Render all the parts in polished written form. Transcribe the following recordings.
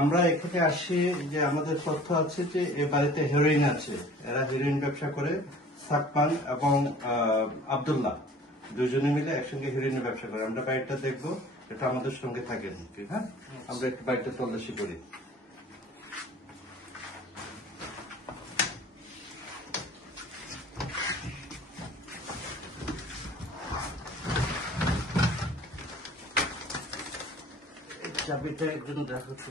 আমরা এখানে আসি যে আমাদের তথ্য আছে যে এ বাড়িতে হেরোইন আছে, এরা হেরোইন ব্যবসা করে। সাকমান এবং আব্দুল্লাহ দুজনে মিলে একসঙ্গে হেরোইনের ব্যবসা করে। আমরা বাড়িটা দেখবো, এটা আমাদের সঙ্গে থাকেন। হ্যাঁ, আমরা একটু বাড়িটা তল্লাশি করি। চাবিটা একজন দেখো তো।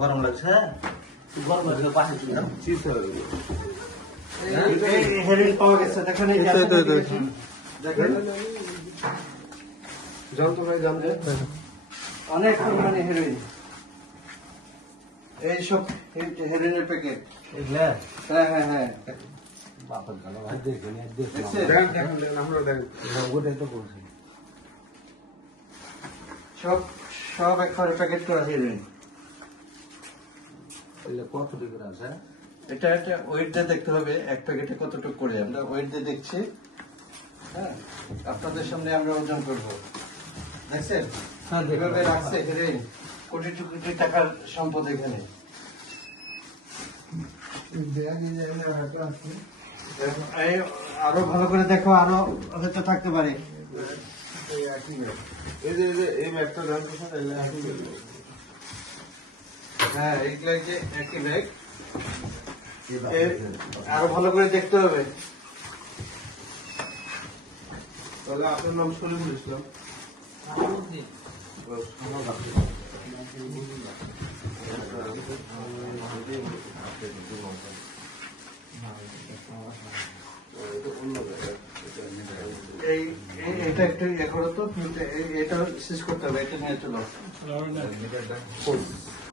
গরম লাগছে, গরম লাগছে পাশে হেরোইন পাওয়া গেছে। দেখেন অনেক পরিমাণে হেরোইন। এইসব হেরোইনের প্যাকেট। হ্যাঁ হ্যাঁ হ্যাঁ, সব সব একবারে প্যাকেট করা হেরোইন। কত ডিগ্রি আছে? এটা একটা ওয়েট দিয়ে দেখতে হবে, এক প্যাকেটে কতটুকু করে। আমরা ওয়েট দিয়ে দেখছি। হ্যাঁ, আপনাদের সামনে আমরা ওজন করবো। দেখছেন এভাবে রাখছে হেরোইন, কোটি কোটি টাকার সম্পদ এখানে। আরো ভালো করে দেখো, আরো হয়তো থাকতে পারে। হ্যাঁ, এইগুলো যে একই ব্যাগ, আরো ভালো করে দেখতে হবে। তাহলে আপনার নাম সলিমুল ইসলাম। এটা একটু ইয়ে করো তো, এটা শেষ করতে হবে। এটা নিয়ে চলো।